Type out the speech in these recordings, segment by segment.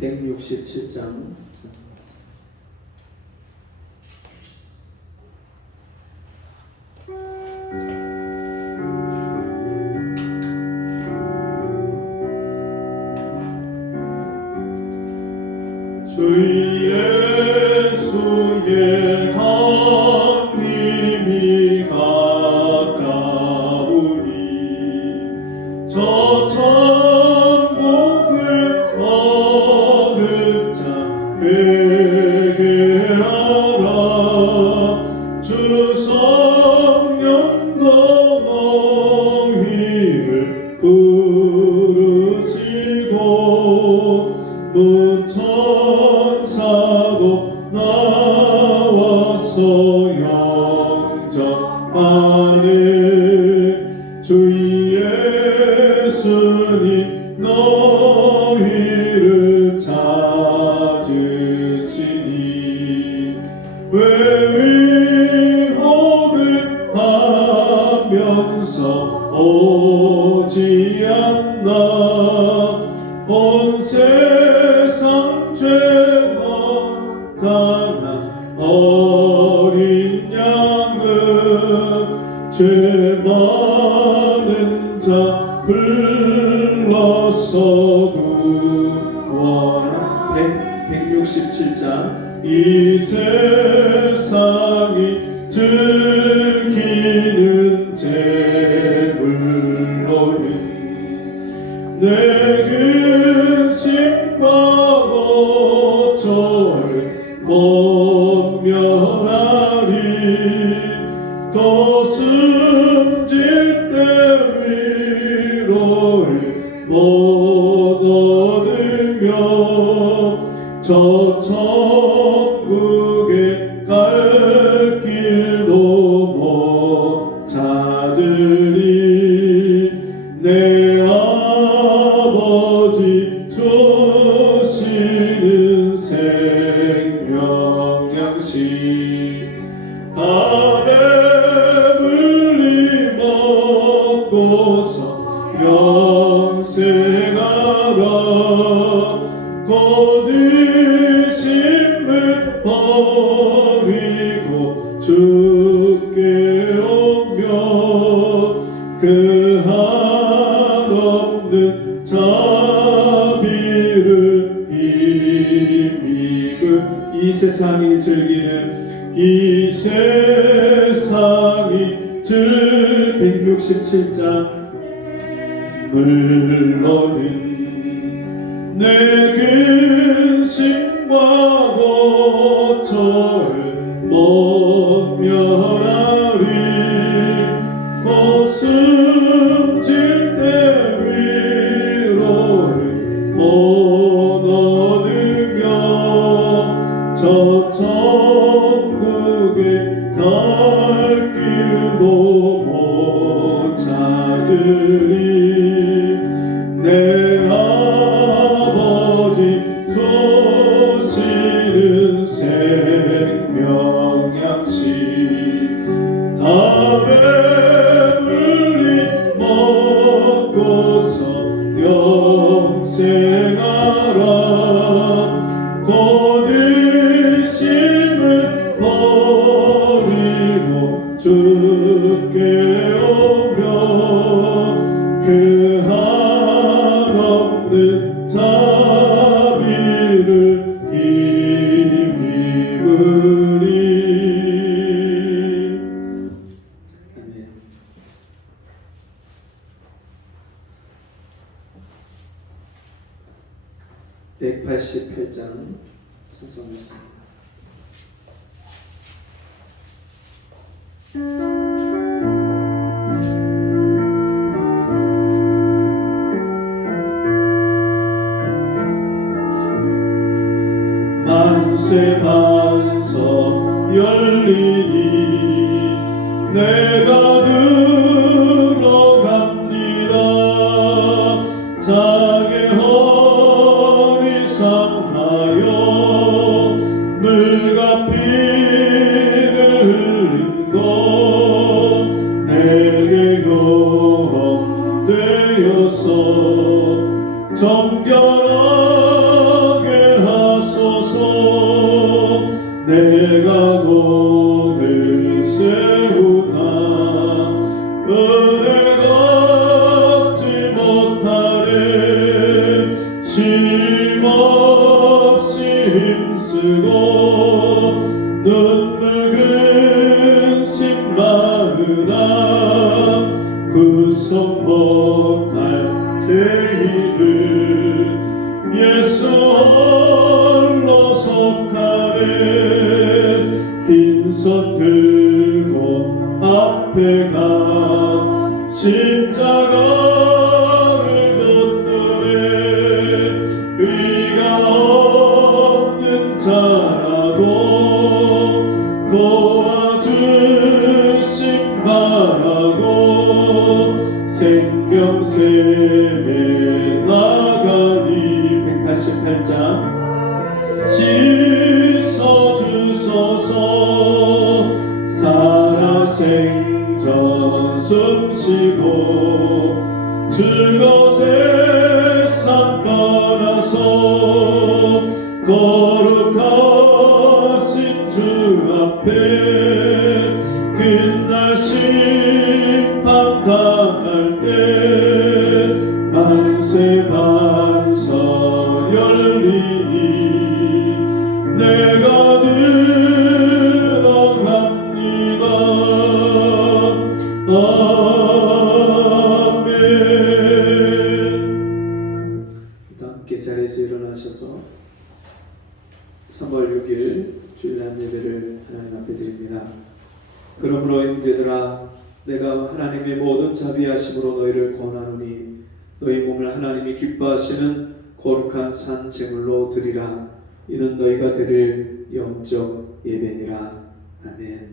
167장 주 예수의 강림이 가까우니 저 천국을 얻을 자 회개하라. 주 성령도 너희를 부르시고 또 천사도 나와서 영접하네. 주 예수님 너희를 찾으시니 회복을 하면서 오지 않나. 온 세상 죄는 당한 어린 양은 죄 많은 자 불러서 구원하라. 167장 이 세상이 즐기는 재물로는 내 근심과 고초를 못 면하리. 또 숨질 때 위로를 못 얻으며 저 천국에 갈 길도 못 찾으리. 내 아버지 주시는 생명 양식 다 배불리 먹고서 영생하라. 거두심을 버리고 주께 오며 그 한없는 자비를 힘입은 이 세상이 즐기는 이 세상이 167장 물론은 내 근심과 고초를 못 면하리. 곧 숨질 때 위로를 못 얻으며 저 천국에 갈 길도 못 찾으리. 내 아버지 주시는 생명 양식 다 배불리 먹고서 영생하라. 거두심을 버리고 주께 오며 그 한없는 자비를 힘입으리. 아멘. (188장) 찬송하겠습니다. 만세 반석 열리니 내가 들어갑니다. 장애 허리 상하여 물과 피를 흘린 것 내게 경험되어서 정결하게 손 들고 앞에 가 십자가를 붙드네 의가 없는 자라도 도와주심 바라고 생명샘에 나가니 188장 씻어주소서 살아생전 숨쉬고 즐거새 산 떠나서 거룩하신 주 앞에 그날 심판 당할 때 만세 반사 열리니 내가 들어갑니다. 아멘. 함께 자리에서 일어나셔서 3월 6일 주일날 예배를 하나님 앞에 드립니다. 그러므로 형제들아 내가 하나님의 모든 자비하심으로 너희를 권하노니 너희 몸을 하나님이 기뻐하시는 거룩한 산 제물로 드리라. 이는 너희가 드릴 영적 예배니라. 아멘.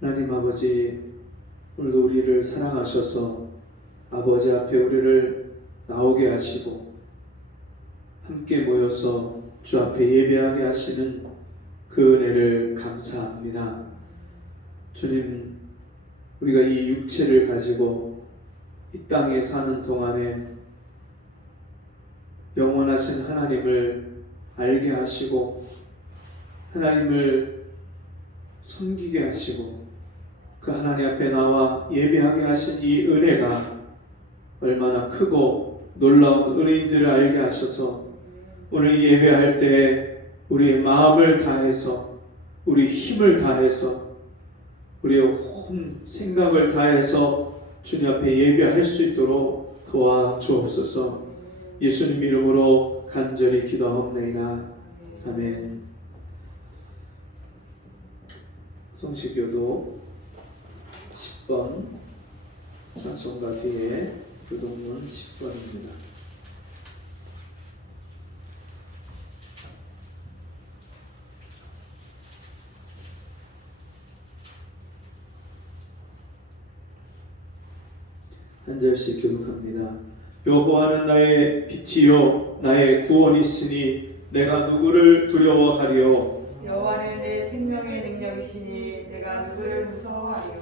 하나님 아버지, 오늘도 우리를 사랑하셔서 아버지 앞에 우리를 나오게 하시고 함께 모여서 주 앞에 예배하게 하시는 그 은혜를 감사합니다. 주님, 우리가 이 육체를 가지고 이 땅에 사는 동안에 영원하신 하나님을 알게 하시고 하나님을 섬기게 하시고 그 하나님 앞에 나와 예배하게 하신 이 은혜가 얼마나 크고 놀라운 은혜인지를 알게 하셔서 오늘 예배할 때 우리의 마음을 다해서 우리 힘을 다해서 우리의 온 생각을 다해서 주님 앞에 예배할 수 있도록 도와주옵소서. 예수님 이름으로 간절히 기도하옵나이다. 아멘. 성시교도 10번 찬송가 뒤에 교동문 10번입니다. 한 절씩 교독합니다. 여호와는 나의 빛이요 나의 구원이시니 내가 누구를 두려워하리요. 여호와는 내 생명의 능력이시니 내가 누구를 무서워하리요.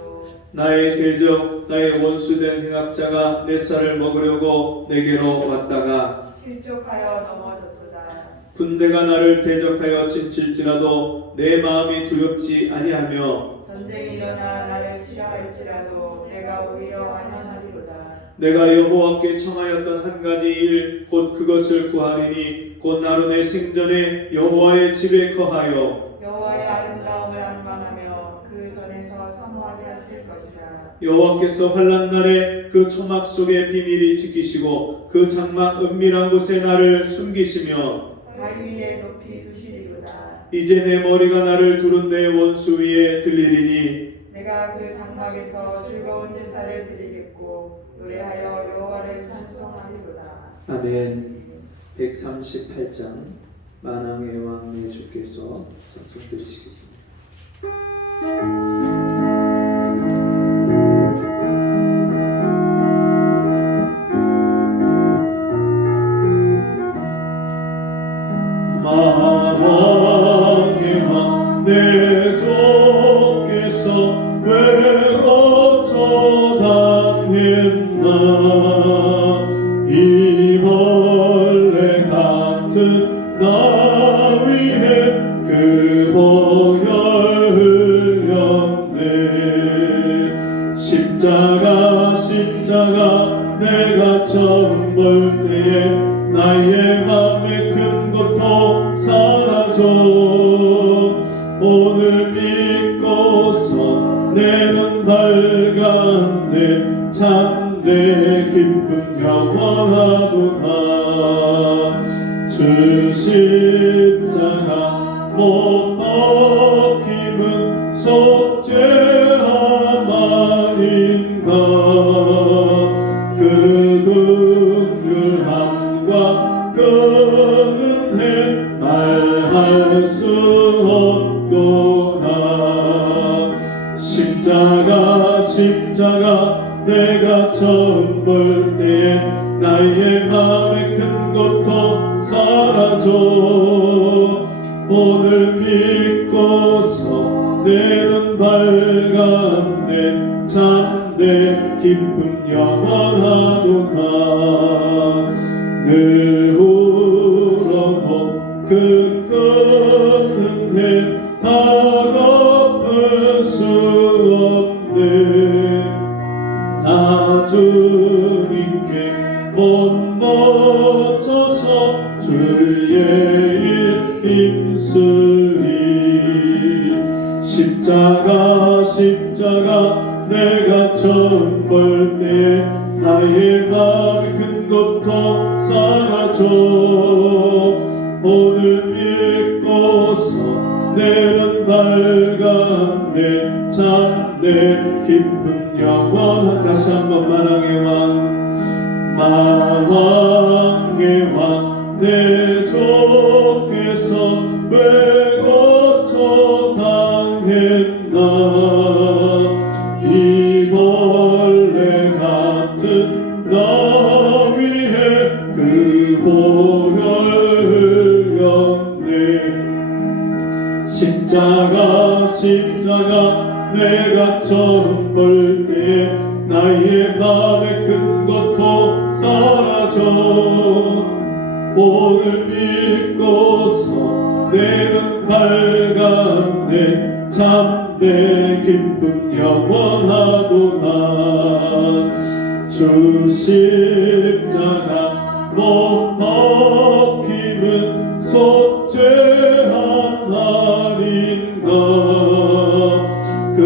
나의 대적 나의 원수된 행악자가 내 쌀을 먹으려고 내게로 왔다가 실족하여 넘어졌도다. 군대가 나를 대적하여 진칠지라도 내 마음이 두렵지 아니하며 전쟁이 일어나 나를 싫어할지라도 내가 오히려 안전하리로다. 내가 여호와께 청하였던 한 가지 일 곧 그것을 구하리니 곧 나로 내 생전에 여호와의 집에 거하여 여호와의 아름다움을 안망하며 그 전에서 사모하게 하실 것이라. 여호와께서 환난 날에 그 초막 속에 비밀이 지키시고 그 장막 은밀한 곳에 나를 숨기시며 바위 위에 높이 두시리로다. 이제 내 머리가 나를 두른 내 원수 위에 들리리니 내가 그 장막에서 즐거운 제사를 드리겠고 노래하여 여호와를 찬송하리로다. 아멘. 138장 만왕의 왕 내 주께서 찬송 드리시겠습니다. 만왕의 왕 내 주께서 왜 어쩌 당했나 이 벌레 같은 나 위에 그 보혈 흘렸네 살아줘. 오늘 믿고서 내 눈 밝았네. 참내 기쁨 영원하도다. 주 십자가 못 벗김은 속죄함 아닌가. 그 긍휼함과 그 은혜 말할 수 없도다. 십자가 내가 처음 볼 때에 나의 맘에 큰 고통 사라져. 오늘 믿고서 내 눈 밝았네. 참내 기쁨 영원하도다. 늘 울어도 그 큰 은혜 다 갚을 수 없네. 나 주님께 몸 바쳐서 주의 일 힘쓰리. 십자가 내가 처음 볼 때 나의 마음에 큰 고통 사라져. 오늘 믿고서 내 눈 밝았네. 참내 기쁨 영원한. 다시 한번 만왕의 왕 내 주께서 왜 고쳐 당했나. 이 벌레 같은 나 위해 그 보혈 흘렸네. 십자가 내가 처음 볼 때에 나의 맘에 큰 고통 사라져. 오늘 믿고서 내 눈 밝았네. 참내 기쁨 영원하도다. 주 십자가 못 벗김은 속죄함 아닌가. 그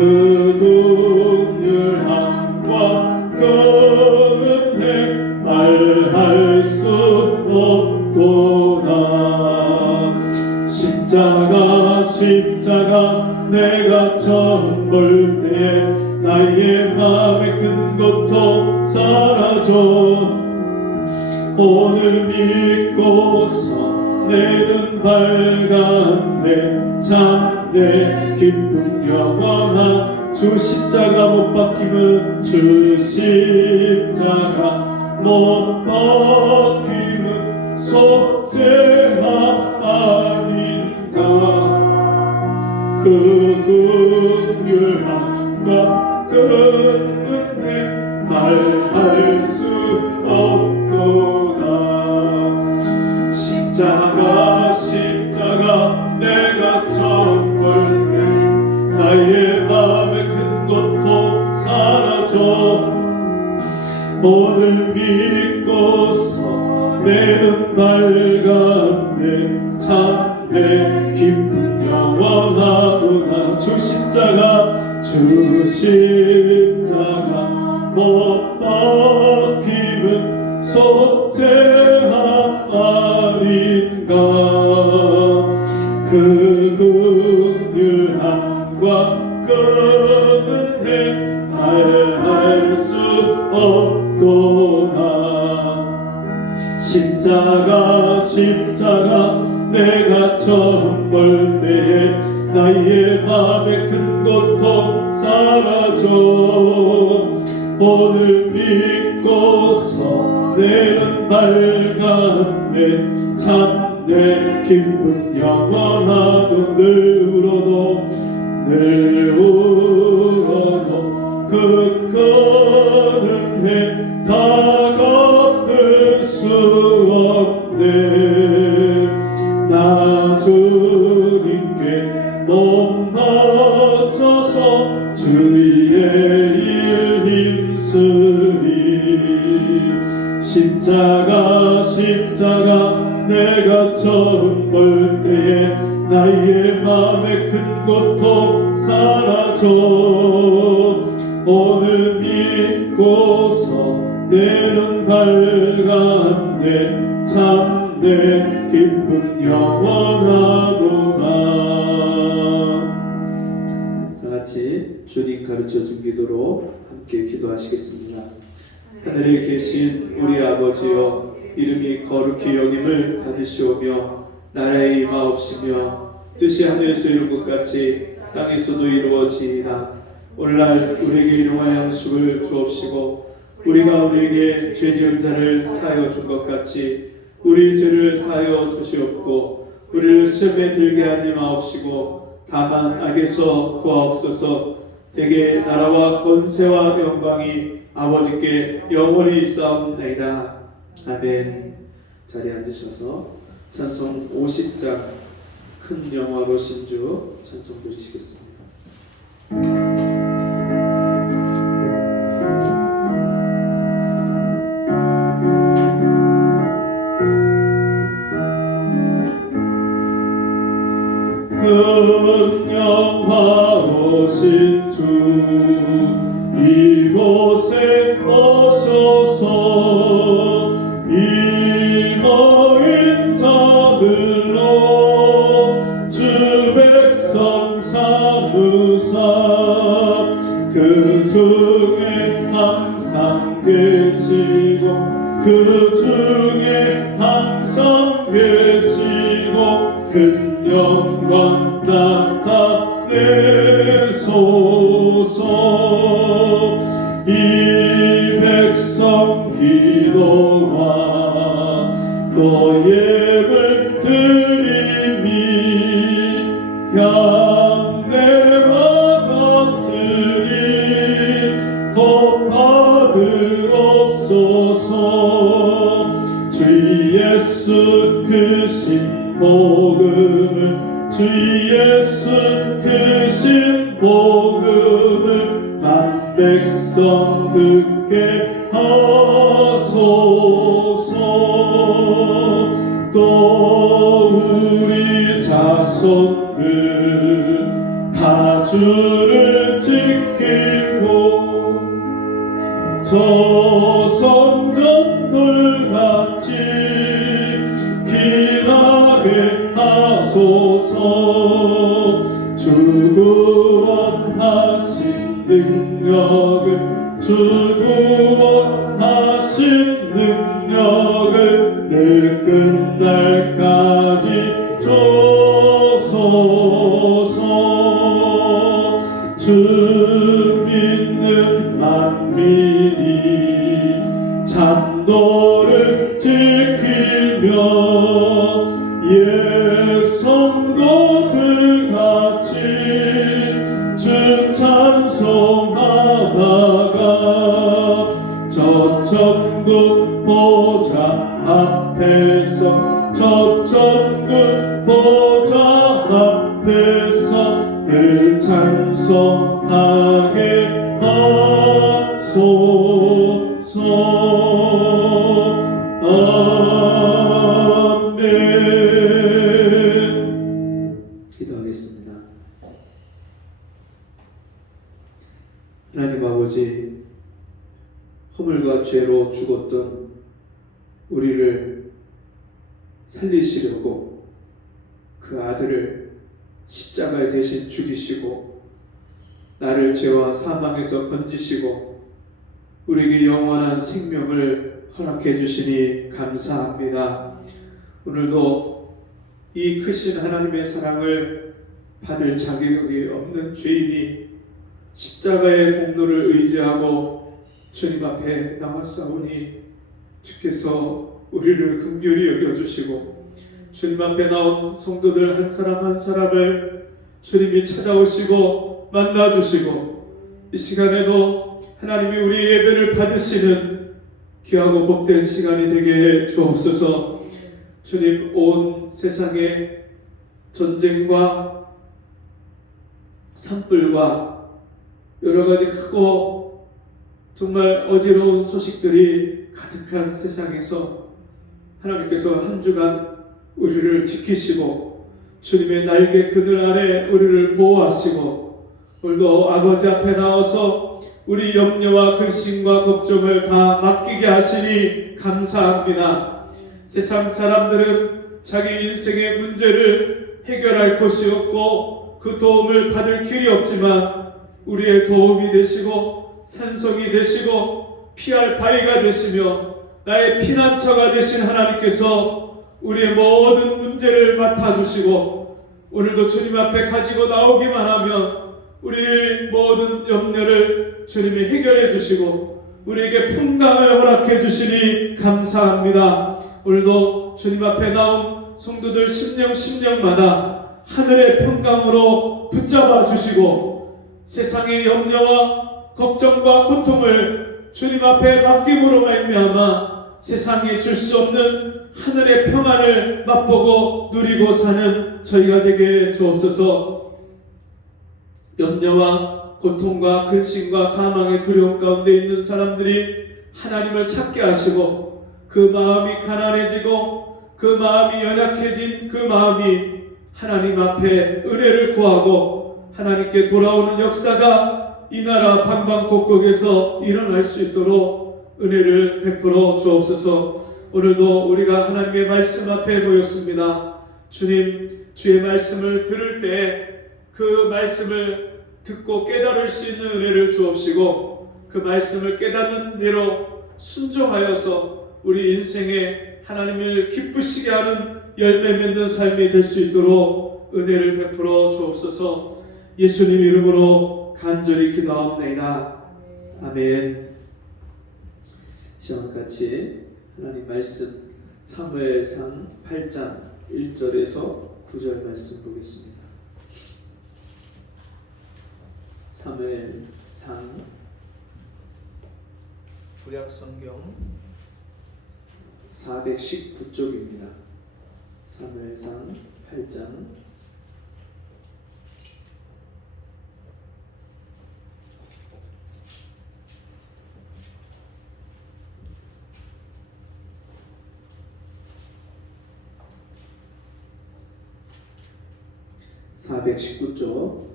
긍휼함과 그 은혜 말할 수 없도다. 십자가 내가 처음 볼 때에 나의 맘에 큰 고통 사라져. 오늘 믿고서 내 눈 밝았네. 참내 기쁨 영원한. 주 십자가 못 박힘은 주 십자가 못 박힘은 속죄함 아닌가. 그 긍휼함과 그 은혜 말할 수 없도다. 십자가 내가 처음 볼 때 나의 맘에 큰 고통 사라져. 오늘 믿고서 내 눈 밝았네. 참내 기쁨 영원하도다. 주 십자가 못 박힘은 속죄함 아닌가. 그 긍휼함과 그 은혜 말할 수 없도다. 십자가 내가 처음 볼 때에 나의 맘에 큰 고통 사라져. 오늘 믿고서 내 눈 밝았네. 참내 기쁨 영원하도. 늘 울어도 그 큰 은혜 다 갚을 수 없네. 나 주님께 몸 바쳐서 주의 일 힘쓰리. 십자가 내가 처음 볼 때에 나의 맘의 큰 고통 사라져 오늘 믿고서 내는 밝았네 참내 기쁨 영원하도다. 다 같이 주님 가르쳐준 기도로 함께 기도하시겠습니다. 하늘에 계신 우리 아버지여 이름이 거룩히 여김을 받으시오며 나라에 임하옵시며 뜻이 하늘에서 이룬 것 같이 땅에서도 이루어지이다. 오늘날 우리에게 일용할 양식을 주옵시고 우리가 우리에게 죄 지은 자를 사하여 준 것 같이 우리 죄를 사하여 주시옵고 우리를 시험에 들게 하지 마옵시고 다만 악에서 구하옵소서. 대개 나라와 권세와 영광이 아버지께 영원히 있사옵나이다. 아멘. 자리에 앉으셔서 찬송 50장 큰 영화로 신주 찬송 드리시겠습니다. 큰 영화로 신주 이곳에 오셔서 이모인 자들로 주 백성 삼으사 그 중에 항상 계시고 그 중에 항상 계시고 큰 영광 나타내소서. 이 백성 기도와 또 예물 드림이 향내와 같으니 곧 받으옵소서. 주 예수 크신 복음을 주 예수 크신 복음을 만 백성 듣게 하소서. 또 우리 자손들 다 주를 지키고 저 성전돌같이 기나게 하소서. 주 구원하신 능력을 주 구원하신 능력을 늘 끝날까지 주소서. 주 믿는 만민이 참도를 지키며 옛 성도들 같이 주 찬송하다가 저 천국 보좌 앞에서 저 천국 보좌 앞에서 늘 찬송하게 하소서. 아멘. 기도하겠습니다. 하나님 아버지, 허물과 죄로 죽었던 우리를 살리시려고 그 아들을 십자가에 대신 죽이시고 나를 죄와 사망에서 건지시고 우리에게 영원한 생명을 허락해 주시니 감사합니다. 오늘도 이 크신 하나님의 사랑을 받을 자격이 없는 죄인이 십자가의 공로를 의지하고 주님 앞에 나왔사오니 주께서 우리를 긍휼히 여겨주시고 주님 앞에 나온 성도들 한 사람 한 사람을 주님이 찾아오시고 만나주시고 이 시간에도 하나님이 우리의 예배를 받으시는 귀하고 복된 시간이 되게 해 주옵소서. 주님, 온 세상에 전쟁과 산불과 여러 가지 크고 정말 어지러운 소식들이 가득한 세상에서 하나님께서 한 주간 우리를 지키시고 주님의 날개 그늘 아래 우리를 보호하시고 오늘도 아버지 앞에 나와서 우리 염려와 근심과 걱정을 다 맡기게 하시니 감사합니다. 세상 사람들은 자기 인생의 문제를 해결할 곳이 없고 그 도움을 받을 길이 없지만 우리의 도움이 되시고 산성이 되시고 피할 바위가 되시며 나의 피난처가 되신 하나님께서 우리의 모든 문제를 맡아주시고 오늘도 주님 앞에 가지고 나오기만 하면 우리의 모든 염려를 주님이 해결해 주시고 우리에게 평강을 허락해 주시니 감사합니다. 오늘도 주님 앞에 나온 성도들 심령마다 하늘의 평강으로 붙잡아 주시고 세상의 염려와 걱정과 고통을 주님 앞에 맡김으로 말미암아 세상이 줄 수 없는 하늘의 평안을 맛보고 누리고 사는 저희가 되게 주옵소서. 염려와 고통과 근심과 사망의 두려움 가운데 있는 사람들이 하나님을 찾게 하시고 그 마음이 가난해지고 그 마음이 연약해진 그 마음이 하나님 앞에 은혜를 구하고 하나님께 돌아오는 역사가 이 나라 방방곡곡에서 일어날 수 있도록 은혜를 베풀어 주옵소서. 오늘도 우리가 하나님의 말씀 앞에 모였습니다. 주님, 주의 말씀을 들을 때 그 말씀을 듣고 깨달을 수 있는 은혜를 주옵시고 그 말씀을 깨닫는 대로 순종하여서 우리 인생에 하나님을 기쁘시게 하는 열매 맺는 삶이 될 수 있도록 은혜를 베풀어 주옵소서. 예수님 이름으로 간절히 기도하옵나이다. 아멘. 시험같이 하나님 말씀 사무엘상 8장 1절에서 9절 말씀 보겠습니다. 사무엘상 구약성경 419쪽입니다. 사무엘상 8장 419쪽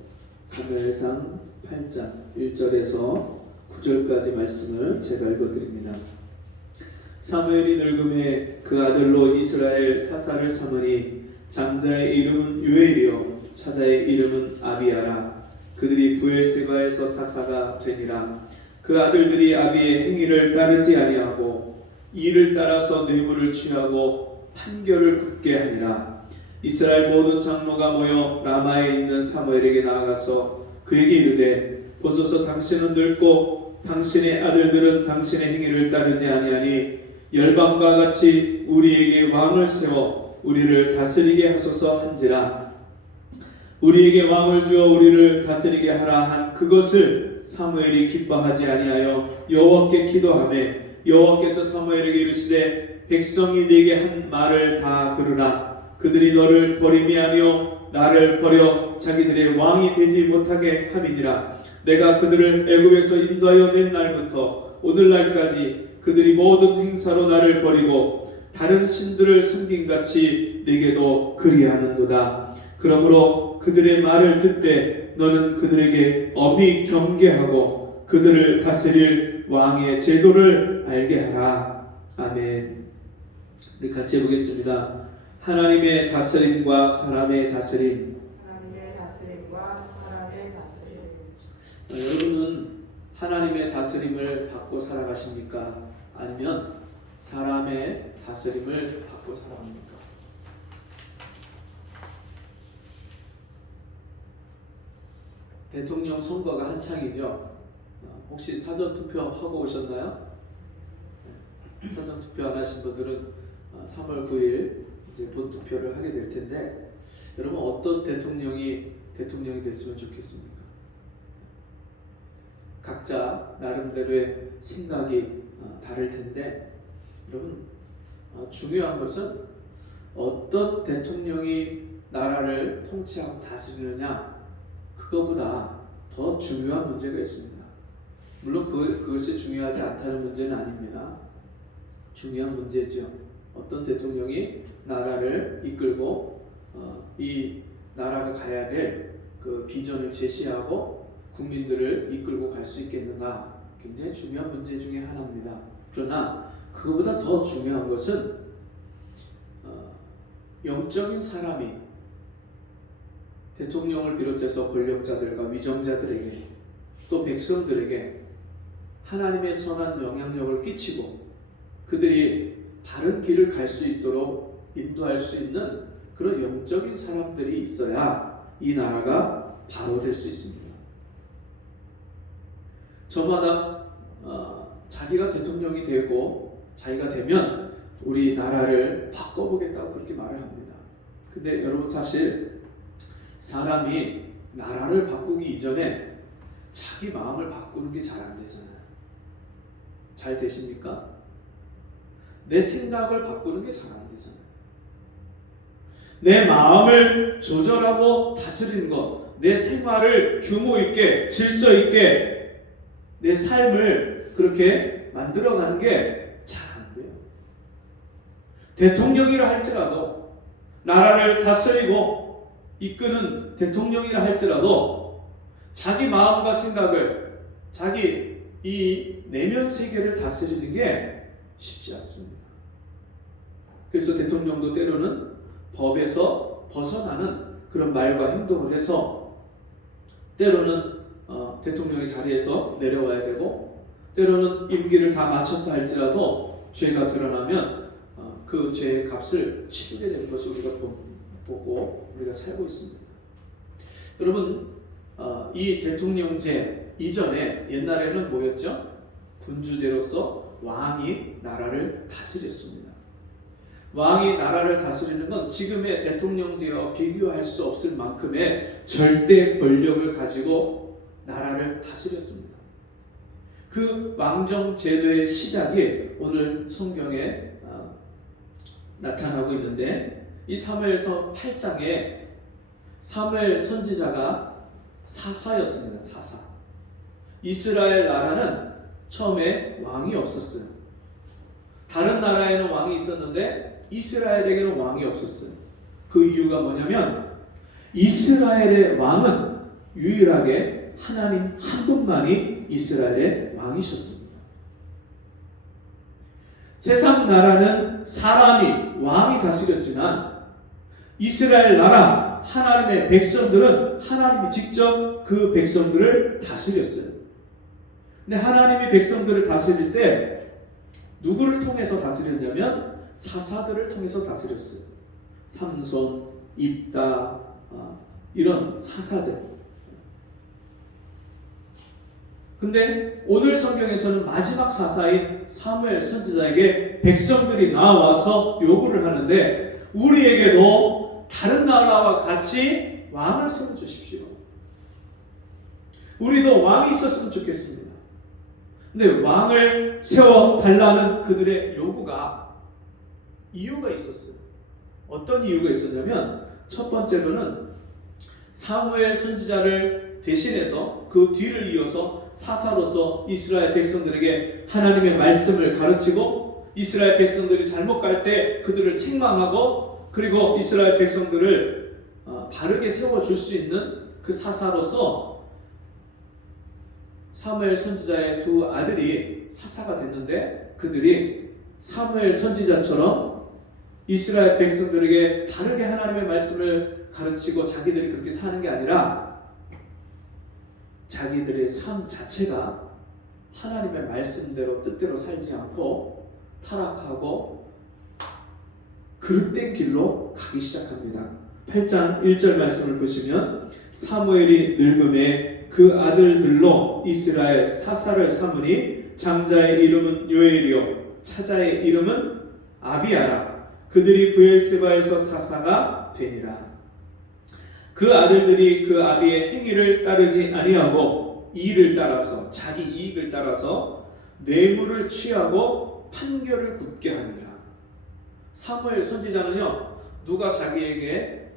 사무엘상 8장 1절에서 9절까지 말씀을 제가 읽어드립니다. 사무엘이 늙음에 그 아들로 이스라엘 사사를 삼으니 장자의 이름은 유엘이요 차자의 이름은 아비야라. 그들이 브엘세바에서 사사가 되니라. 그 아들들이 아비의 행위를 따르지 아니하고 이를 따라서 뇌물을 취하고 판결을 굽게 하니라. 이스라엘 모든 장로가 모여 라마에 있는 사무엘에게 나아가서 그에게 이르되 보소서 당신은 늙고 당신의 아들들은 당신의 행위를 따르지 아니하니 열방과 같이 우리에게 왕을 세워 우리를 다스리게 하소서 한지라. 우리에게 왕을 주어 우리를 다스리게 하라 한 그것을 사무엘이 기뻐하지 아니하여 여호와께 기도하매 여호와께서 사무엘에게 이르시되 백성이 네게 한 말을 다 들으라. 그들이 너를 버림이 아니요 나를 버려 자기들의 왕이 되지 못하게 함이니라. 내가 그들을 애굽에서 인도하여 낸 날부터 오늘날까지 그들이 모든 행사로 나를 버리고 다른 신들을 섬김같이 네게도 그리하는도다. 그러므로 그들의 말을 듣되 너는 그들에게 엄히 경계하고 그들을 다스릴 왕의 제도를 알게 하라. 아멘. 우리 같이 해보겠습니다. 하나님의 다스림과 사람의 다스림. 하나님의 다스림과 사람의 다스림. 여러분은 하나님의 다스림을 받고 살아가십니까? 아니면 사람의 다스림을 받고 살아갑니까? 대통령 선거가 한창이죠. 혹시 사전 투표 하고 오셨나요? 사전 투표 안 하신 분들은 3월 9일 이제 본 투표를 하게 될 텐데, 여러분 어떤 대통령이 됐으면 좋겠습니까? 각자 나름대로의 생각이 다를 텐데, 여러분 중요한 것은 어떤 대통령이 나라를 통치하고 다스리느냐, 그거보다 더 중요한 문제가 있습니다. 물론 그것이 중요하지 않다는 문제는 아닙니다. 중요한 문제죠. 어떤 대통령이 나라를 이끌고 이 나라가 가야 될 그 비전을 제시하고 국민들을 이끌고 갈 수 있겠는가? 굉장히 중요한 문제 중에 하나입니다. 그러나 그거보다 더 중요한 것은 영적인 사람이 대통령을 비롯해서 권력자들과 위정자들에게 또 백성들에게 하나님의 선한 영향력을 끼치고 그들이 바른 길을 갈 수 있도록 인도할 수 있는 그런 영적인 사람들이 있어야 이 나라가 바로 될 수 있습니다. 저마다 자기가 대통령이 되고 자기가 되면 우리 나라를 바꿔보겠다고 그렇게 말을 합니다. 근데 여러분 사실 사람이 나라를 바꾸기 이전에 자기 마음을 바꾸는 게 잘 안 되잖아요. 잘 되십니까? 내 생각을 바꾸는 게 잘 안 되잖아요. 내 마음을 조절하고 다스리는 것, 내 생활을 규모 있게 질서 있게 내 삶을 그렇게 만들어가는 게 잘 안 돼요. 대통령이라 할지라도 나라를 다스리고 이끄는 대통령이라 할지라도 자기 마음과 생각을 자기 이 내면 세계를 다스리는 게 쉽지 않습니다. 그래서 대통령도 때로는 법에서 벗어나는 그런 말과 행동을 해서 때로는 대통령의 자리에서 내려와야 되고 때로는 임기를 다 마쳤다 할지라도 죄가 드러나면 그 죄의 값을 치르게 되는 것을 우리가 보고 우리가 살고 있습니다. 여러분 이 대통령제 이전에 옛날에는 뭐였죠? 군주제로서 왕이 나라를 다스렸습니다. 왕이 나라를 다스리는 건 지금의 대통령제와 비교할 수 없을 만큼의 절대 권력을 가지고 나라를 다스렸습니다. 그 왕정 제도의 시작이 오늘 성경에 나타나고 있는데 이 사무엘서 8장에 사무엘 선지자가 사사였습니다. 사사. 이스라엘 나라는 처음에 왕이 없었어요. 다른 나라에는 왕이 있었는데 이스라엘에게는 왕이 없었어요. 그 이유가 뭐냐면 이스라엘의 왕은 유일하게 하나님 한 분만이 이스라엘의 왕이셨습니다. 세상 나라는 사람이 왕이 다스렸지만 이스라엘 나라 하나님의 백성들은 하나님이 직접 그 백성들을 다스렸어요. 근데 하나님이 백성들을 다스릴 때 누구를 통해서 다스렸냐면 사사들을 통해서 다스렸어요. 삼손, 입다 이런 사사들. 근데 오늘 성경에서는 마지막 사사인 사무엘 선지자에게 백성들이 나와서 요구를 하는데 우리에게도 다른 나라와 같이 왕을 세워주십시오. 우리도 왕이 있었으면 좋겠습니다. 근데 왕을 세워달라는 그들의 요구가 이유가 있었어요. 어떤 이유가 있었냐면 첫 번째로는 사무엘 선지자를 대신해서 그 뒤를 이어서 사사로서 이스라엘 백성들에게 하나님의 말씀을 가르치고 이스라엘 백성들이 잘못 갈 때 그들을 책망하고 그리고 이스라엘 백성들을 바르게 세워줄 수 있는 그 사사로서 사무엘 선지자의 두 아들이 사사가 됐는데 그들이 사무엘 선지자처럼 이스라엘 백성들에게 바르게 하나님의 말씀을 가르치고 자기들이 그렇게 사는 게 아니라 자기들의 삶 자체가 하나님의 말씀대로 뜻대로 살지 않고 타락하고 그릇된 길로 가기 시작합니다. 8장 1절 말씀을 보시면 사무엘이 늙음에 그 아들들로 이스라엘 사사를 삼으니 장자의 이름은 요엘이요 차자의 이름은 아비아라. 그들이 브엘세바에서 사사가 되니라. 그 아들들이 그 아비의 행위를 따르지 아니하고 이를 따라서 자기 이익을 따라서 뇌물을 취하고 판결을 굳게 하니라. 사무엘 선지자는요 누가 자기에게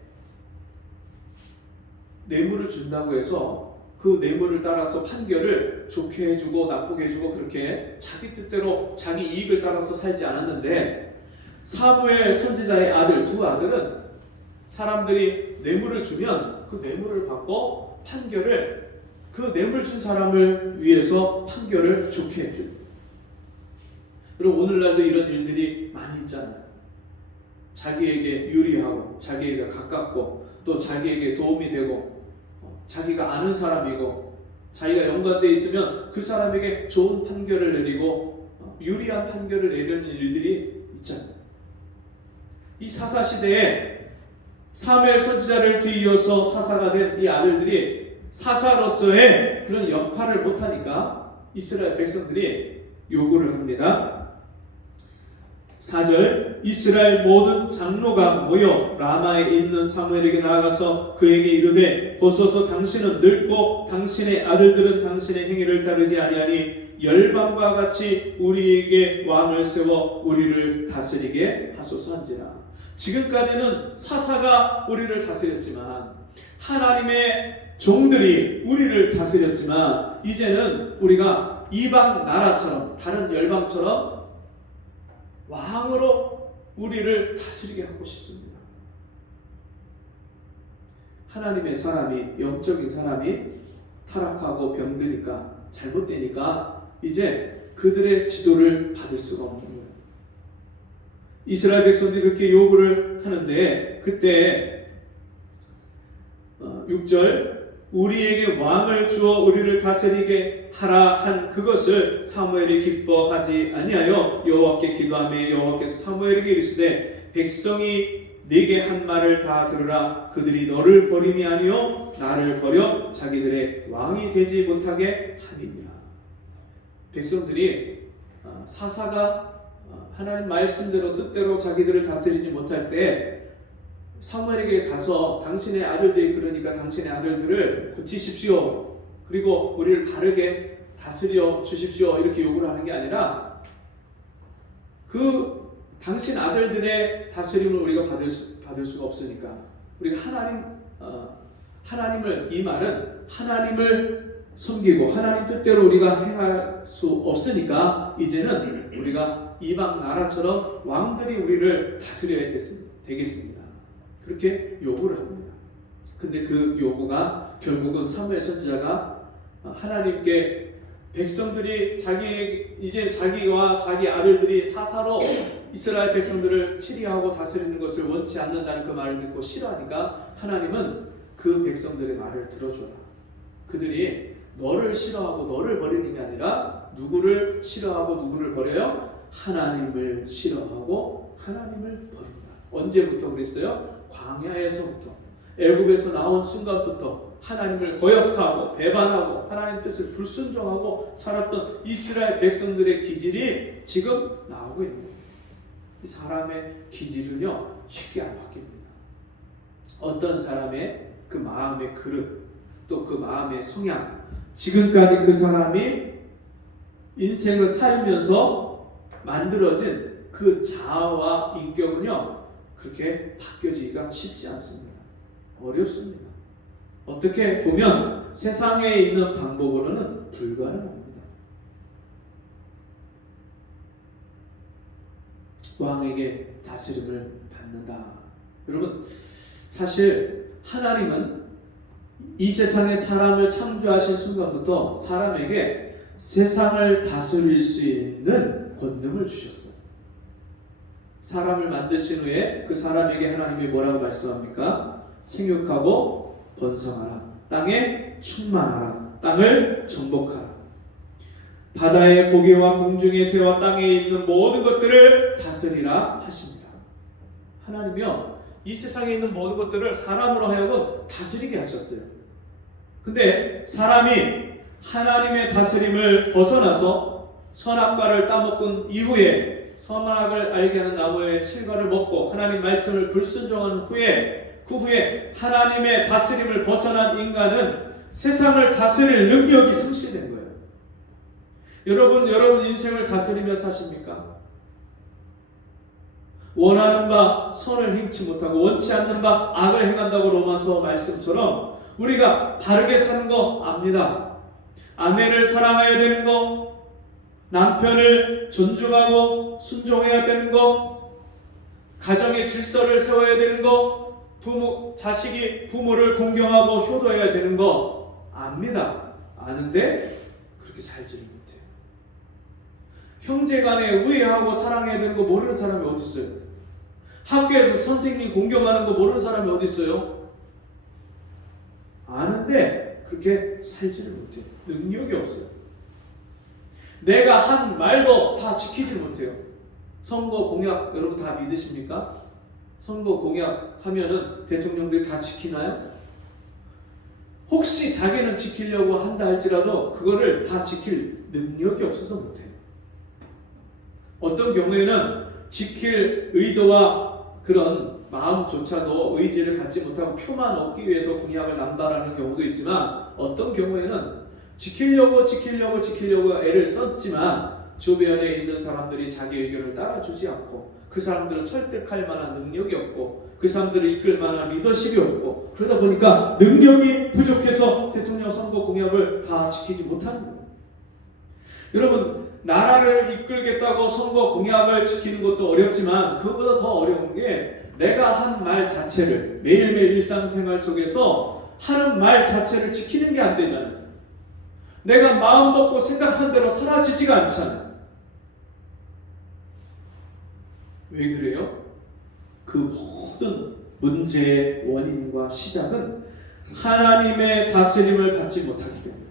뇌물을 준다고 해서 그 뇌물을 따라서 판결을 좋게 해주고 나쁘게 해주고 그렇게 자기 뜻대로 자기 이익을 따라서 살지 않았는데 사무엘 선지자의 아들 두 아들은 사람들이 뇌물을 주면 그 뇌물을 받고 판결을 그 뇌물 준 사람을 위해서 판결을 좋게 해줘요. 그리고 오늘날도 이런 일들이 많이 있잖아요. 자기에게 유리하고 자기에게 가깝고 또 자기에게 도움이 되고 자기가 아는 사람이고 자기가 연관되어 있으면 그 사람에게 좋은 판결을 내리고 유리한 판결을 내리는 일들이 있잖아요. 이 사사시대에 사무엘 선지자를 뒤이어서 사사가 된 이 아들들이 사사로서의 그런 역할을 못하니까 이스라엘 백성들이 요구를 합니다. 4절 이스라엘 모든 장로가 모여 라마에 있는 사무엘에게 나아가서 그에게 이르되 보소서 당신은 늙고 당신의 아들들은 당신의 행위를 따르지 아니하니 열방과 같이 우리에게 왕을 세워 우리를 다스리게 하소서 한지라. 지금까지는 사사가 우리를 다스렸지만 하나님의 종들이 우리를 다스렸지만 이제는 우리가 이방 나라처럼 다른 열방처럼 왕으로 우리를 다스리게 하고 싶습니다. 하나님의 사람이 영적인 사람이 타락하고 병드니까 잘못되니까 이제 그들의 지도를 받을 수가 없는 거예요. 이스라엘 백성들이 그렇게 요구를 하는데 그때 6절 우리에게 왕을 주어 우리를 다스리게 하라 한 그것을 사무엘이 기뻐하지 아니하여 여호와께 기도하며 여호와께서 사무엘에게 이르시되 백성이 네게 한 말을 다 들으라. 그들이 너를 버림이 아니요 나를 버려 자기들의 왕이 되지 못하게 함이니라. 백성들이 사사가 하나님 말씀대로 뜻대로 자기들을 다스리지 못할 때 사무엘에게 가서 당신의 아들들이 그러니까 당신의 아들들을 고치십시오. 그리고 우리를 바르게 다스려 주십시오. 이렇게 요구를 하는 게 아니라 그 당신 아들들의 다스림을 우리가 받을 수가 없으니까 우리가 하나님을 이 말은 하나님을 섬기고 하나님 뜻대로 우리가 행할 수 없으니까 이제는 우리가 이방 나라처럼 왕들이 우리를 다스려야 되겠습니다. 그렇게 요구를 합니다. 근데 그 요구가 결국은 사무엘 선지자가 하나님께 백성들이 이제 자기와 자기 아들들이 사사로 이스라엘 백성들을 치리하고 다스리는 것을 원치 않는다는 그 말을 듣고 싫어하니까 하나님은 그 백성들의 말을 들어줘라. 그들이 너를 싫어하고 너를 버리는 게 아니라 누구를 싫어하고 누구를 버려요? 하나님을 싫어하고 하나님을 버린다. 언제부터 그랬어요? 광야에서부터 애굽에서 나온 순간부터 하나님을 거역하고 배반하고 하나님 뜻을 불순종하고 살았던 이스라엘 백성들의 기질이 지금 나오고 있는 거예요. 이 사람의 기질은요 쉽게 안 바뀝니다. 어떤 사람의 그 마음의 그릇 또 그 마음의 성향 지금까지 그 사람이 인생을 살면서 만들어진 그 자아와 인격은요 그렇게 바뀌어지기가 쉽지 않습니다. 어렵습니다. 어떻게 보면 세상에 있는 방법으로는 불가능합니다. 왕에게 다스림을 받는다. 여러분 사실 하나님은 이 세상에 사람을 창조하신 순간부터 사람에게 세상을 다스릴 수 있는 권능을 주셨어요. 사람을 만드신 후에 그 사람에게 하나님이 뭐라고 말씀합니까? 생육하고 번성하라. 땅에 충만하라. 땅을 정복하라. 바다의 고기와 공중의 새와 땅에 있는 모든 것들을 다스리라 하십니다. 하나님이요 이 세상에 있는 모든 것들을 사람으로 하여금 다스리게 하셨어요. 근데 사람이 하나님의 다스림을 벗어나서 선악과를 따먹은 이후에 선악을 알게 하는 나무의 실과를 먹고 하나님 말씀을 불순종한 후에 그 후에 하나님의 다스림을 벗어난 인간은 세상을 다스릴 능력이 상실된 거예요. 여러분 인생을 다스리며 사십니까? 원하는 바 선을 행치 못하고 원치 않는 바 악을 행한다고 로마서 말씀처럼 우리가 바르게 사는 거 압니다. 아내를 사랑해야 되는 거, 남편을 존중하고 순종해야 되는 거, 가정의 질서를 세워야 되는 거, 자식이 부모를 공경하고 효도해야 되는 거 압니다. 아는데 그렇게 살지를 못해요. 형제간에 우애하고 사랑해야 되는 거 모르는 사람이 어디 있어요? 학교에서 선생님 공경하는 거 모르는 사람이 어디 있어요? 아는데 그렇게 살지를 못해요. 능력이 없어요. 내가 한 말도 다 지키지 못해요. 선거 공약 여러분 다 믿으십니까? 선거 공약 하면은 대통령들이 다 지키나요? 혹시 자기는 지키려고 한다 할지라도 그거를 다 지킬 능력이 없어서 못해요. 어떤 경우에는 지킬 의도와 그런 마음조차도 의지를 갖지 못하고 표만 얻기 위해서 공약을 남발하는 경우도 있지만, 어떤 경우에는 지키려고 애를 썼지만 주변에 있는 사람들이 자기 의견을 따라주지 않고 그 사람들을 설득할 만한 능력이 없고 그 사람들을 이끌 만한 리더십이 없고, 그러다 보니까 능력이 부족해서 대통령 선거 공약을 다 지키지 못하는 거예요. 여러분, 나라를 이끌겠다고 선거 공약을 지키는 것도 어렵지만 그것보다 더 어려운 게 내가 한 말 자체를 매일매일 일상생활 속에서 하는 말 자체를 지키는 게 안 되잖아요. 내가 마음 먹고 생각한 대로 사라지지가 않잖아요. 왜 그래요? 그 모든 문제의 원인과 시작은 하나님의 다스림을 받지 못하기 때문에,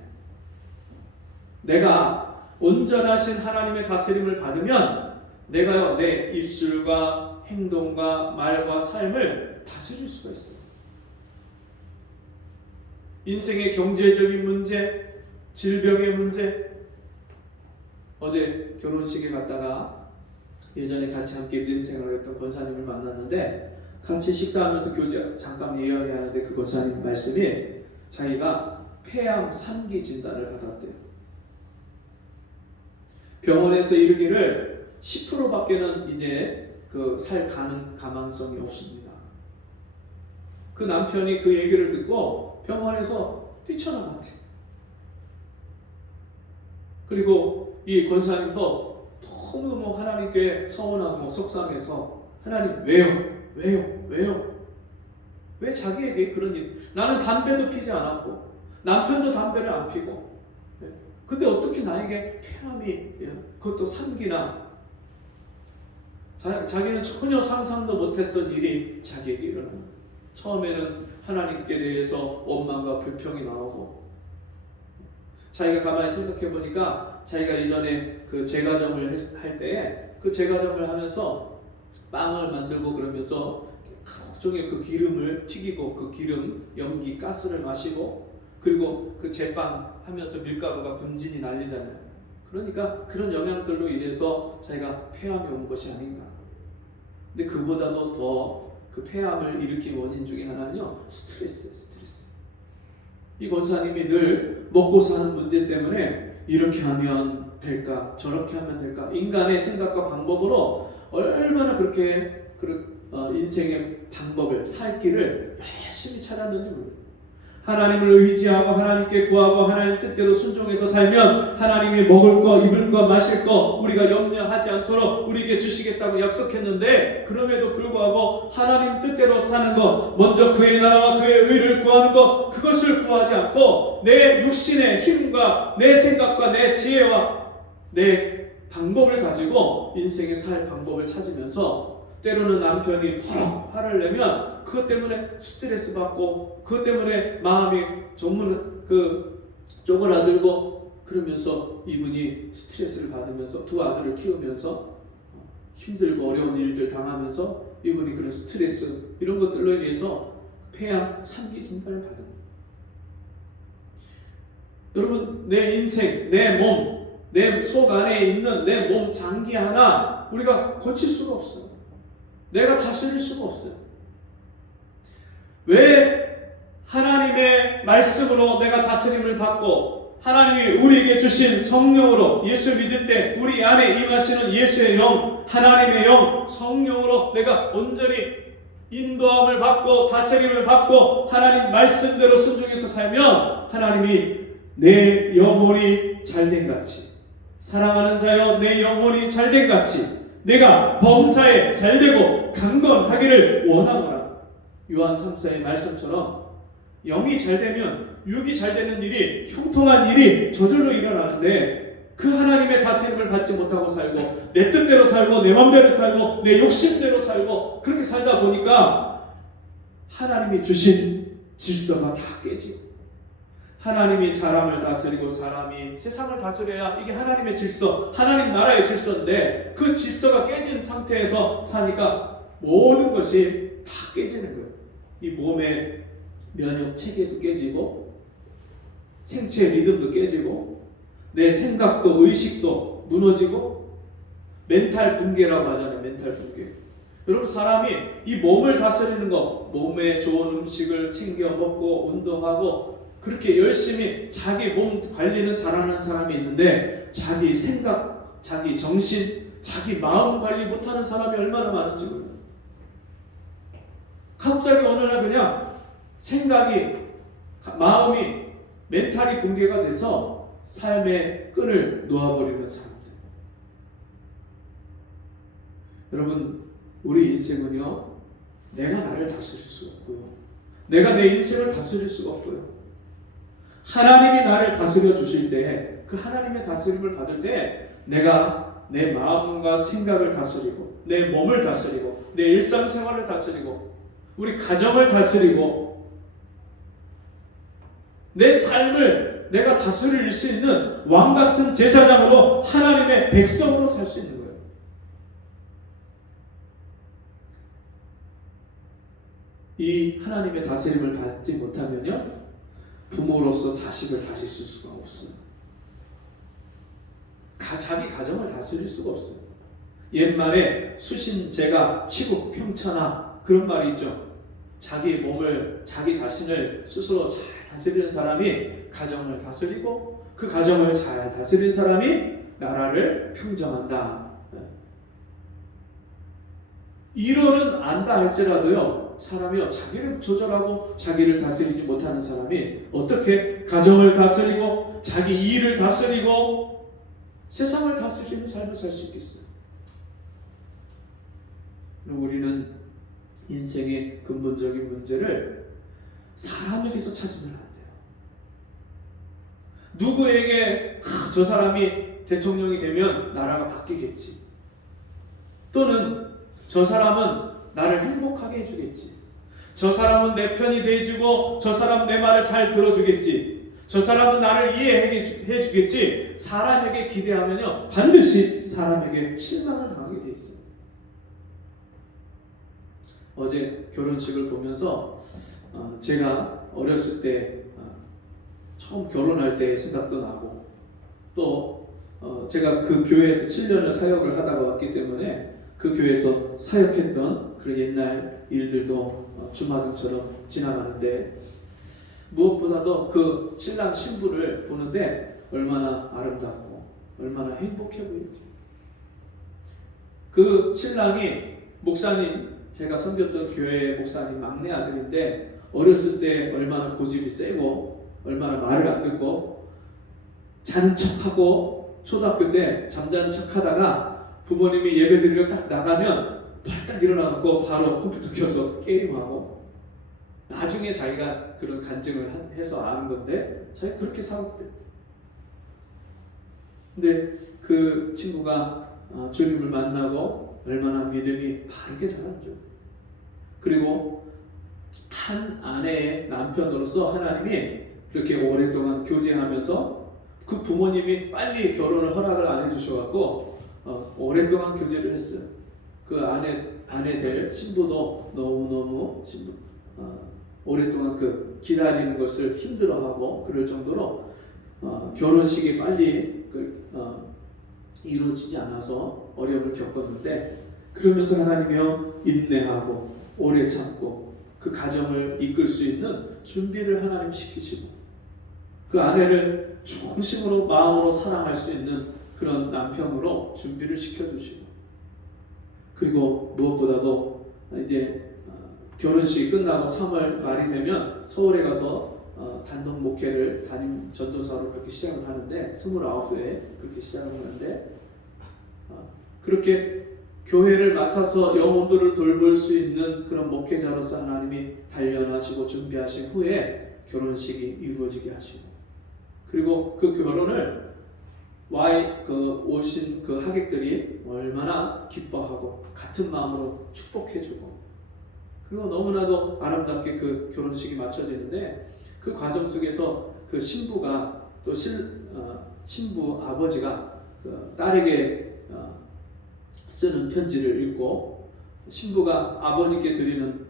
내가 온전하신 하나님의 다스림을 받으면 내가요 내 입술과 행동과 말과 삶을 다스릴 수가 있어요. 인생의 경제적인 문제, 질병의 문제. 어제 결혼식에 갔다가 예전에 같이 함께 믿음 생활을 했던 권사님을 만났는데, 같이 식사하면서 교제 잠깐 이야기하는데 그 권사님 말씀이 자기가 폐암 3기 진단을 받았대요. 병원에서 이르기를 10%밖에는 이제 살 가능성이 없습니다. 그 남편이 그 얘기를 듣고 병원에서 뛰쳐나갔대. 그리고 이 권사님도 너무너무 하나님께 서운하고 속상해서, 하나님 왜요? 왜 자기에게 그런 일? 나는 담배도 피지 않았고 남편도 담배를 안 피고, 근데 어떻게 나에게 폐암이, 그것도 3기나, 자기는 전혀 상상도 못했던 일이 자기에게 일어나는 거예요. 처음에는 하나님께 대해서 원망과 불평이 나오고, 자기가 가만히 생각해 보니까 자기가 예전에 그 제과점을 할 때에 그 제과점을 하면서 빵을 만들고 그러면서 종일 그 기름을 튀기고 그 기름, 연기, 가스를 마시고, 그리고 그 제빵 하면서 밀가루가 분진이 날리잖아요. 그러니까 그런 영향들로 인해서 자기가 폐암이 온 것이 아닌가. 근데 그보다도 더 그 폐암을 일으킨 원인 중에 하나는요, 스트레스. 이 권사님이 늘 먹고 사는 문제 때문에 이렇게 하면 될까, 저렇게 하면 될까, 인간의 생각과 방법으로 얼마나 그렇게 인생의 방법을, 살 길을 열심히 찾았는지 모르겠어요. 하나님을 의지하고 하나님께 구하고 하나님 뜻대로 순종해서 살면 하나님이 먹을 거, 입을 거, 마실 거 우리가 염려하지 않도록 우리에게 주시겠다고 약속했는데, 그럼에도 불구하고 하나님 뜻대로 사는 거, 먼저 그의 나라와 그의 의를 구하는 거, 그것을 구하지 않고 내 육신의 힘과 내 생각과 내 지혜와 내 방법을 가지고 인생의 살 방법을 찾으면서, 때로는 남편이 버럭 화를 내면 그것 때문에 스트레스 받고, 그것 때문에 마음이 쪼그라들고, 그러면서 이분이 스트레스를 받으면서 두 아들을 키우면서 힘들고 어려운 일들 당하면서 이분이 그런 스트레스 이런 것들로 인해서 폐암 3기 진단을 받은 거예요. 여러분, 내 인생, 내 몸, 내 속 안에 있는 내 몸 장기 하나 우리가 고칠 수가 없어요. 내가 다스릴 수가 없어요. 왜 하나님의 말씀으로 내가 다스림을 받고 하나님이 우리에게 주신 성령으로, 예수 믿을 때 우리 안에 임하시는 예수의 영, 하나님의 영, 성령으로 내가 온전히 인도함을 받고 다스림을 받고 하나님 말씀대로 순종해서 살면 하나님이 내 영혼이 잘된 같이, 사랑하는 자여 내 영혼이 잘된 같이 내가 범사에 잘되고 강건하기를 원하노라. 요한 3서의 말씀처럼 영이 잘 되면 육이 잘 되는 일이 형통한 일이 저절로 일어나는데 그 하나님의 다스림을 받지 못하고 살고 내 뜻대로 살고 내 맘대로 살고 내 욕심대로 살고 그렇게 살다 보니까 하나님이 주신 질서가 다 깨지고 하나님이 사람을 다스리고 사람이 세상을 다스려야 이게 하나님의 질서, 하나님 나라의 질서인데 그 질서가 깨진 상태에서 사니까 모든 것이 다 깨지는 거예요. 이 몸의 면역 체계도 깨지고 생체의 리듬도 깨지고 내 생각도 의식도 무너지고 멘탈 붕괴라고 하잖아요. 멘탈 붕괴. 여러분 사람이 이 몸을 다스리는 것, 몸에 좋은 음식을 챙겨 먹고 운동하고 그렇게 열심히 자기 몸 관리는 잘하는 사람이 있는데 자기 생각, 자기 정신, 자기 마음 관리 못하는 사람이 얼마나 많은지 몰라요. 갑자기 어느 날 그냥 생각이, 마음이, 멘탈이 붕괴가 돼서 삶의 끈을 놓아버리는 사람들. 여러분 우리 인생은요 내가 나를 다스릴 수 없고요 내가 내 인생을 다스릴 수가 없고요 하나님이 나를 다스려 주실 때 그 하나님의 다스림을 받을 때 내가 내 마음과 생각을 다스리고 내 몸을 다스리고 내 일상생활을 다스리고 우리 가정을 다스리고 내 삶을 내가 다스릴 수 있는 왕같은 제사장으로 하나님의 백성으로 살 수 있는 거예요. 이 하나님의 다스림을 받지 못하면요 부모로서 자식을 다스릴 수가 없어요. 자기 가정을 다스릴 수가 없어요. 옛말에 수신제가 치국 평천하 그런 말이 있죠. 자기 몸을 자기 자신을 스스로 잘 다스리는 사람이 가정을 다스리고 그 가정을 잘 다스리는 사람이 나라를 평정한다. 이론은 안다 할지라도요 사람이요 자기를 조절하고 자기를 다스리지 못하는 사람이 어떻게 가정을 다스리고 자기 일을 다스리고 세상을 다스리는 삶을 살 수 있겠어요? 우리는 인생의 근본적인 문제를 사람에게서 찾으면 안 돼요. 누구에게 저 사람이 대통령이 되면 나라가 바뀌겠지, 또는 저 사람은 나를 행복하게 해주겠지, 저 사람은 내 편이 돼주고 저 사람 내 말을 잘 들어주겠지, 저 사람은 나를 이해해 주겠지, 사람에게 기대하면요 반드시 사람에게 실망을 당하게 돼 있어요. 어제 결혼식을 보면서 제가 어렸을 때 처음 결혼할 때 생각도 나고 또 제가 그 교회에서 7년을 사역을 하다가 왔기 때문에 그 교회에서 사역했던 그런 옛날 일들도 주마등처럼 지나가는데 무엇보다도 그 신랑 신부를 보는데 얼마나 아름답고 얼마나 행복해 보이죠. 그 신랑이 목사님, 제가 섬겼던 교회의 목사님 막내 아들인데 어렸을 때 얼마나 고집이 세고 얼마나 말을 안 듣고 자는 척하고 초등학교 때 잠자는 척하다가 부모님이 예배 드리러 딱 나가면 발딱 일어나고 바로 컴퓨터 켜서 게임하고, 나중에 자기가 그런 간증을 해서 아는 건데 자기가 그렇게 살았대. 근데 그 친구가 주님을 만나고 얼마나 믿음이 바르게 자랐죠. 그리고 한 아내의 남편으로서 하나님이 그렇게 오랫동안 교제하면서 그 부모님이 빨리 결혼을 허락을 안 해주셔갖고 오랫동안 교제를 했어요. 그 아내 될 신부도 너무너무 오랫동안 그 기다리는 것을 힘들어하고 그럴 정도로 결혼식이 빨리 이루어지지 않아서 어려움을 겪었는데, 그러면서 하나님이요 인내하고 오래 참고 그 가정을 이끌 수 있는 준비를 하나님 시키시고 그 아내를 중심으로 마음으로 사랑할 수 있는 그런 남편으로 준비를 시켜주시고, 그리고 무엇보다도 이제 결혼식이 끝나고 3월 말이 되면 서울에 가서 단독 목회를 담임 전도사로 그렇게 시작을 하는데 29에 그렇게 시작을 하는데 그렇게 교회를 맡아서 영혼들을 돌볼 수 있는 그런 목회자로서 하나님이 단련하시고 준비하신 후에 결혼식이 이루어지게 하시고, 그리고 그 결혼을 오신 그 하객들이 얼마나 기뻐하고 같은 마음으로 축복해주고, 그리고 너무나도 아름답게 그 결혼식이 마쳐지는데, 그 과정 속에서 그 신부가 또 신부 아버지가 그 딸에게 쓰는 편지를 읽고, 신부가 아버지께 드리는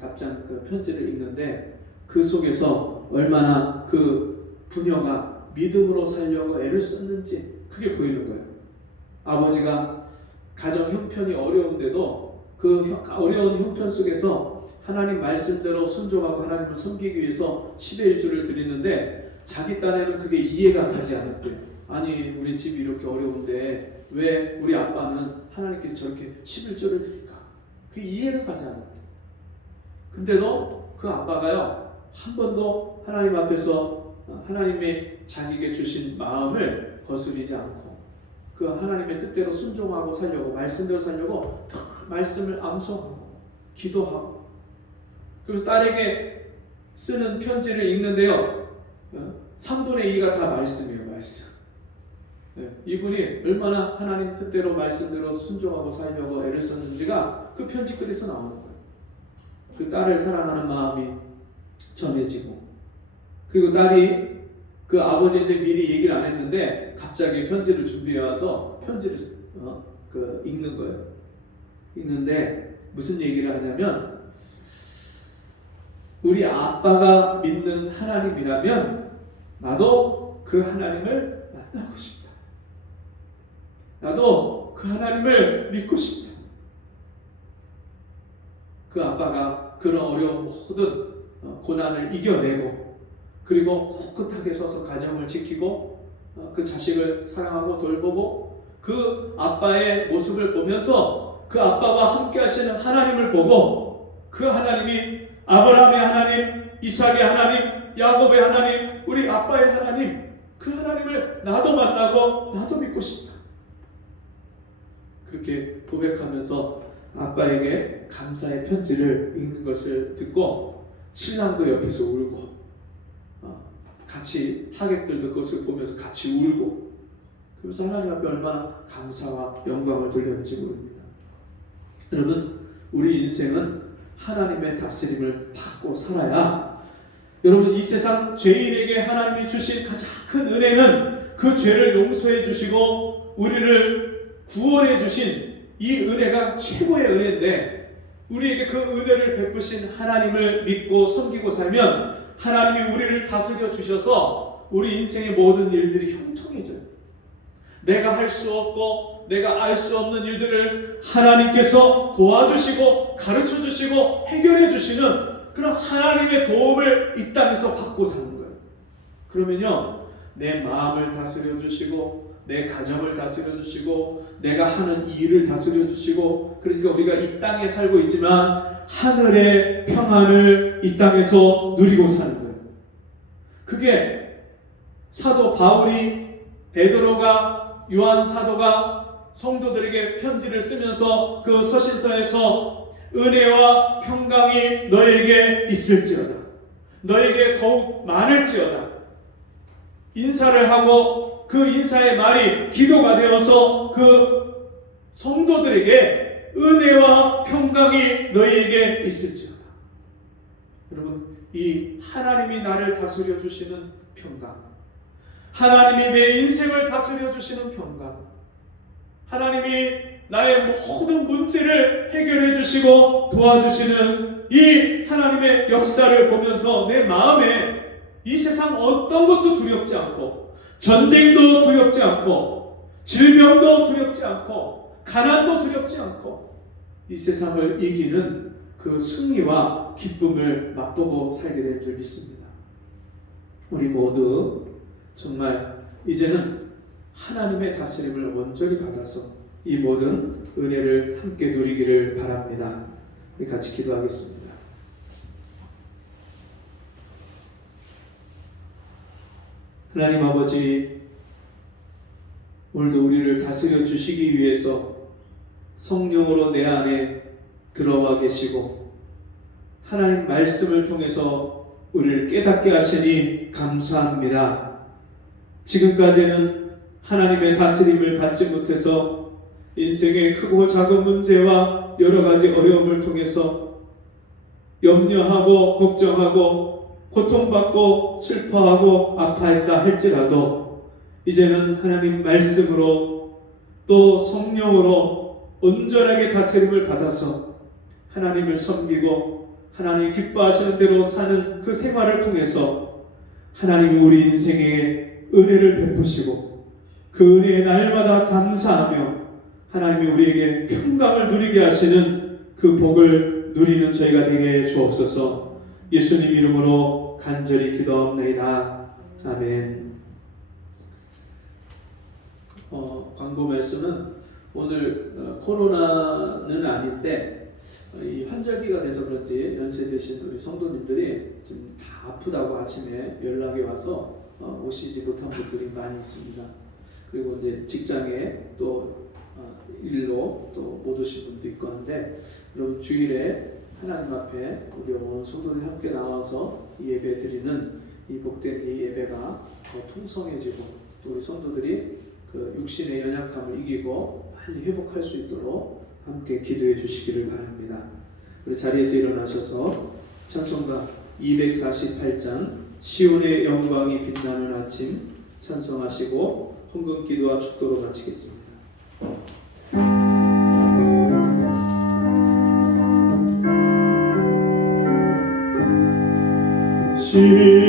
답장 그 편지를 읽는데, 그 속에서 얼마나 그 부녀가 믿음으로 살려고 애를 썼는지 그게 보이는 거예요. 아버지가 가정 형편이 어려운데도 그 어려운 형편 속에서 하나님 말씀대로 순종하고 하나님을 섬기기 위해서 10의 1주를 드리는데, 자기 딴에는 그게 이해가 가지 않았대요. 아니, 우리 집이 이렇게 어려운데 왜 우리 아빠는 하나님께 저렇게 11조를 드릴까? 그게 이해가 가지 않았대요. 근데도 그 아빠가요, 한 번도 하나님 앞에서 하나님의 자기에게 주신 마음을 거스리지 않고 그 하나님의 뜻대로 순종하고 살려고, 말씀대로 살려고 말씀을 암송하고 기도하고, 그래서 딸에게 쓰는 편지를 읽는데요, 3분의 2가 다 말씀이에요. 말씀. 이분이 얼마나 하나님 뜻대로 말씀대로 순종하고 살려고 애를 썼는지가 그 편지 끝에서 나오는 거예요. 그 딸을 사랑하는 마음이 전해지고, 그리고 딸이 그 아버지한테 미리 얘기를 안 했는데 갑자기 편지를 준비해 와서 편지를 읽는 거예요. 읽는데 무슨 얘기를 하냐면, 우리 아빠가 믿는 하나님이라면 나도 그 하나님을 만나고 싶다. 나도 그 하나님을 믿고 싶다. 그 아빠가 그런 어려운 모든 고난을 이겨내고, 그리고 꿋꿋하게 서서 가정을 지키고 그 자식을 사랑하고 돌보고, 그 아빠의 모습을 보면서 그 아빠와 함께 하시는 하나님을 보고, 그 하나님이 아브라함의 하나님, 이삭의 하나님, 야곱의 하나님, 우리 아빠의 하나님, 그 하나님을 나도 만나고 나도 믿고 싶다. 그렇게 고백하면서 아빠에게 감사의 편지를 읽는 것을 듣고, 신랑도 옆에서 울고, 같이 하객들도 그것을 보면서 같이 울고, 그래서 하나님 앞에 얼마나 감사와 영광을 돌렸는지 모릅니다. 여러분, 우리 인생은 하나님의 다스림을 받고 살아야, 여러분, 이 세상 죄인에게 하나님이 주신 가장 큰 은혜는 그 죄를 용서해 주시고 우리를 구원해 주신 이 은혜가 최고의 은혜인데, 우리에게 그 은혜를 베푸신 하나님을 믿고 섬기고 살면 하나님이 우리를 다스려 주셔서 우리 인생의 모든 일들이 형통해져요. 내가 할 수 없고 내가 알 수 없는 일들을 하나님께서 도와주시고 가르쳐 주시고 해결해 주시는 그런 하나님의 도움을 이 땅에서 받고 사는 거예요. 그러면요, 내 마음을 다스려 주시고 내 가정을 다스려 주시고 내가 하는 일을 다스려 주시고, 그러니까 우리가 이 땅에 살고 있지만 하늘의 평안을 이 땅에서 누리고 사는 거예요. 그게 사도 바울이, 베드로가, 요한 사도가 성도들에게 편지를 쓰면서 그 서신서에서 은혜와 평강이 너에게 있을지어다, 너에게 더욱 많을지어다 인사를 하고, 그 인사의 말이 기도가 되어서 그 성도들에게 은혜와 평강이 너희에게 있을지어다. 여러분, 이 하나님이 나를 다스려 주시는 평강, 하나님이 내 인생을 다스려 주시는 평강, 하나님이 나의 모든 문제를 해결해 주시고 도와주시는 이 하나님의 역사를 보면서 내 마음에 이 세상 어떤 것도 두렵지 않고, 전쟁도 두렵지 않고, 질병도 두렵지 않고, 가난도 두렵지 않고, 이 세상을 이기는 그 승리와 기쁨을 맛보고 살게 될 줄 믿습니다. 우리 모두 정말 이제는 하나님의 다스림을 온전히 받아서 이 모든 은혜를 함께 누리기를 바랍니다. 우리 같이 기도하겠습니다. 하나님 아버지, 오늘도 우리를 다스려 주시기 위해서 성령으로 내 안에 들어와 계시고 하나님 말씀을 통해서 우리를 깨닫게 하시니 감사합니다. 지금까지는 하나님의 다스림을 받지 못해서 인생의 크고 작은 문제와 여러 가지 어려움을 통해서 염려하고 걱정하고 고통받고 슬퍼하고 아파했다 할지라도 이제는 하나님 말씀으로 또 성령으로 온전하게 다스림을 받아서 하나님을 섬기고 하나님 기뻐하시는 대로 사는 그 생활을 통해서 하나님이 우리 인생에 은혜를 베푸시고 그 은혜에 날마다 감사하며 하나님이 우리에게 평강을 누리게 하시는 그 복을 누리는 저희가 되게 주옵소서. 예수님 이름으로 간절히 기도합니다. 아멘. 광고 말씀은 오늘 코로나는 아닌데 이 환절기가 돼서 그런지 연세 드신 우리 성도님들이 좀 다 아프다고 아침에 연락이 와서 오시지 못한 분들이 많이 있습니다. 그리고 이제 직장에 또 일로 또 못 오신 분도 있고 한데 여러분 주일에 하나님 앞에 우리 온 성도들이 함께 나와서 이 예배 드리는 이 복된 이 예배가 더 풍성해지고 또 우리 성도들이 그 육신의 연약함을 이기고 빨리 회복할 수 있도록 함께 기도해 주시기를 바랍니다. 우리 자리에서 일어나셔서 찬송가 248장 시온의 영광이 빛나는 아침 찬송하시고 헌금 기도와 축도로 마치겠습니다.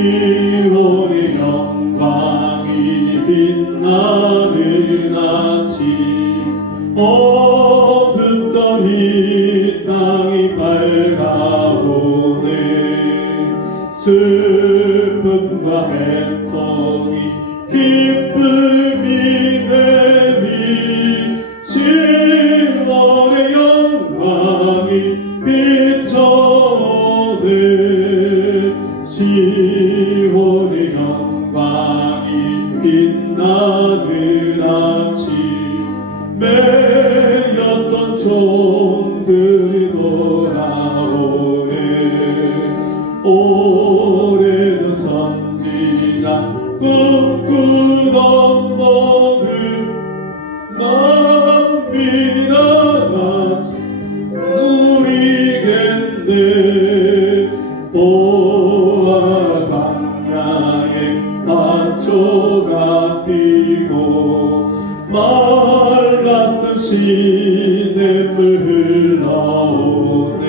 시온의 영광이 빛나는 아침 어둡던 이 땅이 밝아오네 슬픔과 애통이 기쁨이 되니 시온의 영광이 비춰오네 시온의 영광이 빛나는 아침 매였던 종들이 돌아오네 오래전 선지자 꿈꾸던 복을 만민이 나같이 누리겠네 보아라 광야에 밭초가 피고 말랐던 시냇물 흘러오네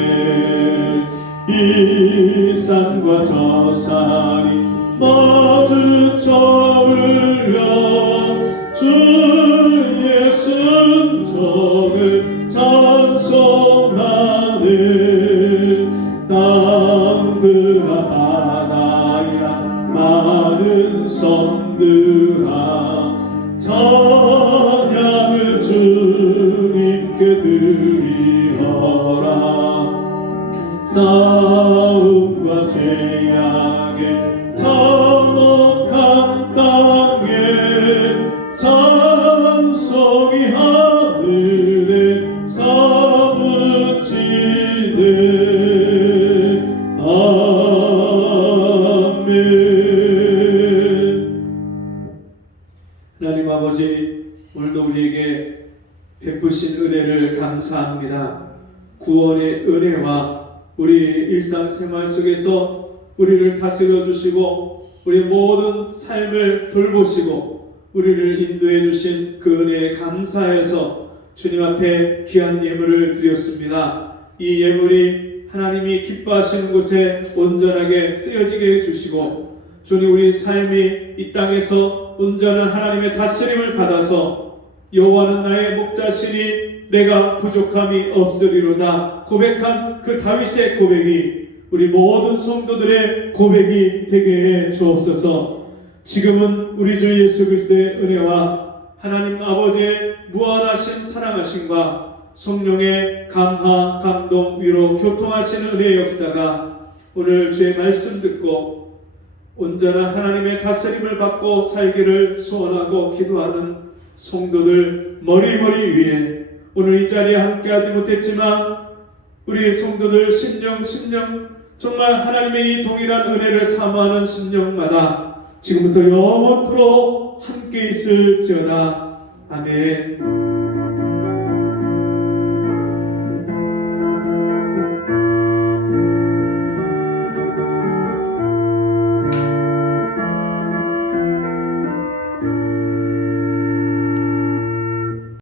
이 산과 저 산이 마주쳐 울려 주의 순종을 찬송하네 땅들아 바다야 많은 섬들아 찬양을 주님께 드리어라 싸움과 죄악의 참혹한 땅에 찬송이 하늘에 사무치네 아멘. 하나님 아버지 오늘도 우리에게 베푸신 은혜를 감사합니다. 구원의 은혜와 우리 일상생활 속에서 우리를 다스려 주시고 우리 모든 삶을 돌보시고 우리를 인도해 주신 그 은혜에 감사해서 주님 앞에 귀한 예물을 드렸습니다. 이 예물이 하나님이 기뻐하시는 곳에 온전하게 쓰여지게 해주시고 주님 우리 삶이 이 땅에서 온전한 하나님의 다스림을 받아서 여호와는 나의 목자시니 내가 부족함이 없으리로다 고백한 그 다윗의 고백이 우리 모든 성도들의 고백이 되게 해 주옵소서. 지금은 우리 주 예수 그리스도의 은혜와 하나님 아버지의 무한하신 사랑하심과 성령의 감화, 감동, 위로, 교통하시는 은혜의 역사가 오늘 주의 말씀 듣고 온전한 하나님의 다스림을 받고 살기를 소원하고 기도하는 성도들 머리머리 위에 오늘 이 자리에 함께하지 못했지만 우리 성도들 심령 정말 하나님의 이 동일한 은혜를 사모하는 심령마다 지금부터 영원토록 함께 있을지어다. 아멘.